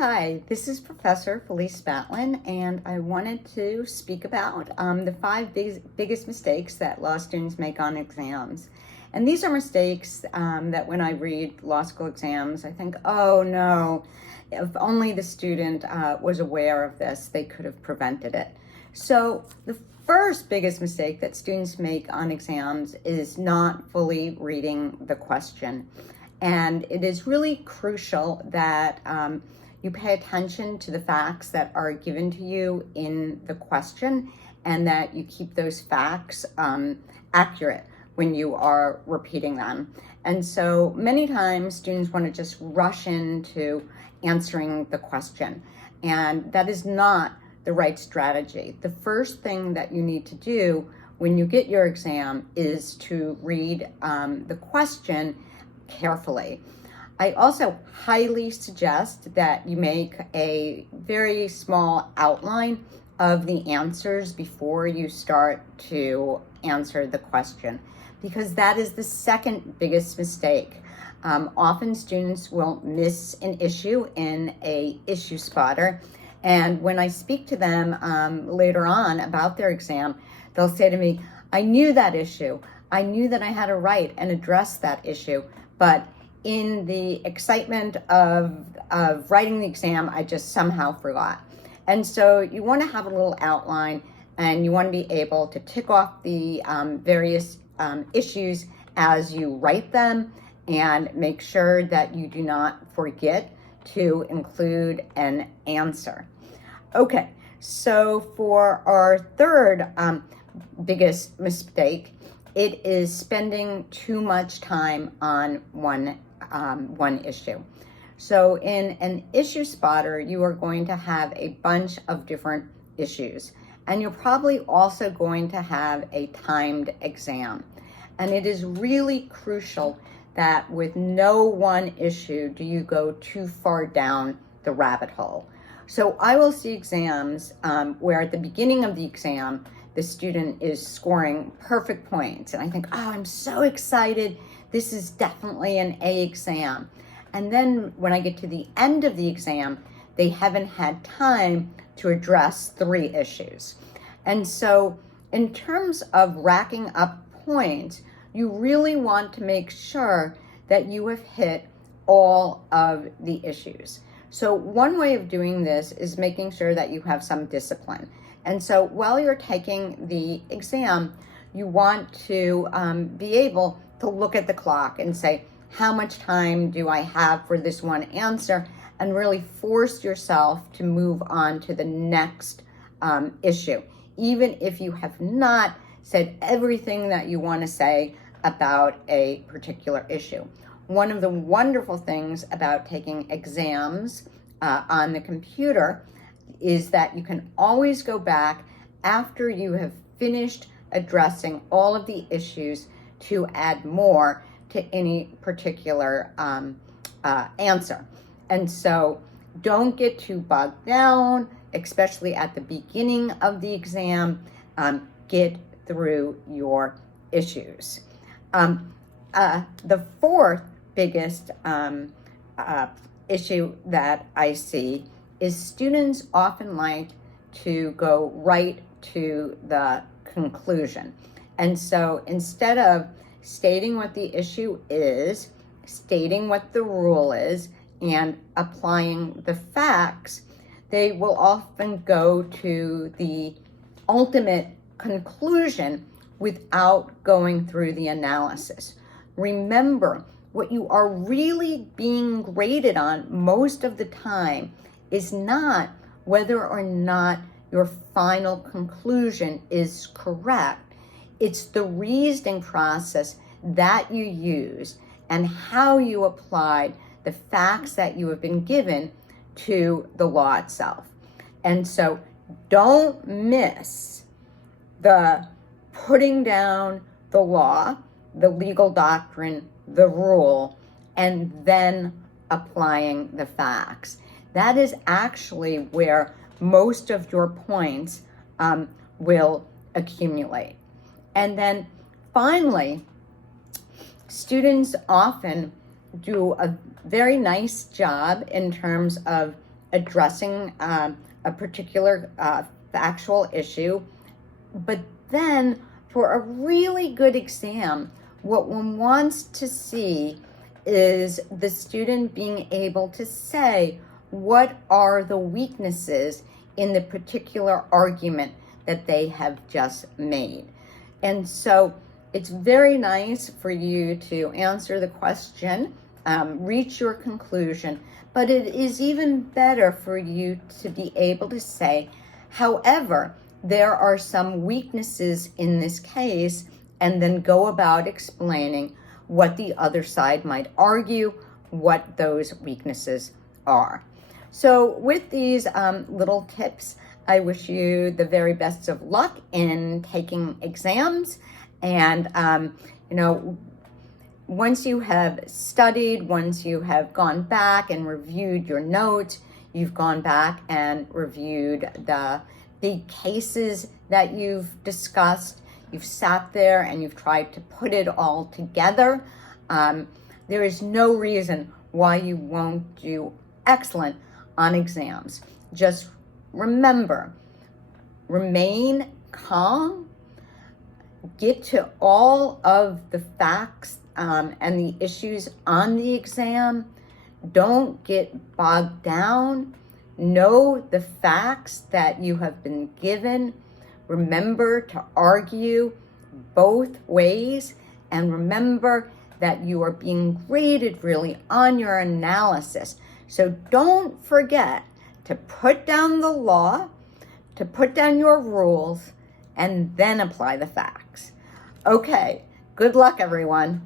Hi, this is Professor Felice Batlin, and I wanted to speak about the five biggest mistakes that law students make on exams. And these are mistakes that when I read law school exams, I think, oh no, if only the student was aware of this, they could have prevented it. So the first biggest mistake that students make on exams is not fully reading the question. And it is really crucial that you pay attention to the facts that are given to you in the question and that you keep those facts accurate when you are repeating them. And so many times students want to just rush into answering the question, and that is not the right strategy. The first thing that you need to do when you get your exam is to read the question carefully. I also highly suggest that you make a very small outline of the answers before you start to answer the question, because that is the second biggest mistake. Often students will miss an issue in a issue spotter, and when I speak to them later on about their exam, they'll say to me, I knew that issue. I knew that I had to write and address that issue, but in the excitement of writing the exam, I just somehow forgot. And so you want to have a little outline, and you want to be able to tick off the various issues as you write them, and make sure that you do not forget to include an answer. Okay, so for our third biggest mistake, it is spending too much time on one issue. So in an issue spotter, you are going to have a bunch of different issues, and you're probably also going to have a timed exam. And it is really crucial that with no one issue do you go too far down the rabbit hole. So I will see exams where at the beginning of the exam, the student is scoring perfect points, and I think, oh, I'm so excited. This is definitely an A exam. And then when I get to the end of the exam, they haven't had time to address 3 issues. And so in terms of racking up points, you really want to make sure that you have hit all of the issues. So one way of doing this is making sure that you have some discipline. And so while you're taking the exam, you want to be able to look at the clock and say, how much time do I have for this one answer? And really force yourself to move on to the next issue, even if you have not said everything that you want to say about a particular issue. One of the wonderful things about taking exams on the computer is that you can always go back after you have finished addressing all of the issues to add more to any particular answer. And so don't get too bogged down, especially at the beginning of the exam. Get through your issues. The fourth biggest issue that I see is students often like to go right to the conclusion. And so instead of stating what the issue is, stating what the rule is, and applying the facts, they will often go to the ultimate conclusion without going through the analysis. Remember, what you are really being graded on most of the time is not whether or not your final conclusion is correct. It's the reasoning process that you use and how you applied the facts that you have been given to the law itself. And so don't miss the putting down the law, the legal doctrine, the rule, and then applying the facts. That is actually where most of your points will accumulate. And then finally, students often do a very nice job in terms of addressing a particular factual issue. But then for a really good exam, what one wants to see is the student being able to say, what are the weaknesses in the particular argument that they have just made? And so it's very nice for you to answer the question, reach your conclusion, but it is even better for you to be able to say, however, there are some weaknesses in this case, and then go about explaining what the other side might argue, what those weaknesses are. So with these little tips, I wish you the very best of luck in taking exams. And, once you have studied, once you have gone back and reviewed your notes, you've gone back and reviewed the big cases that you've discussed, you've sat there and you've tried to put it all together, there is no reason why you won't do excellent on exams. Just remember, remain calm, get to all of the facts and the issues on the exam. Don't get bogged down. Know the facts that you have been given. Remember to argue both ways, and remember that you are being graded really on your analysis. So don't forget to put down the law, to put down your rules, and then apply the facts. Okay, good luck, everyone.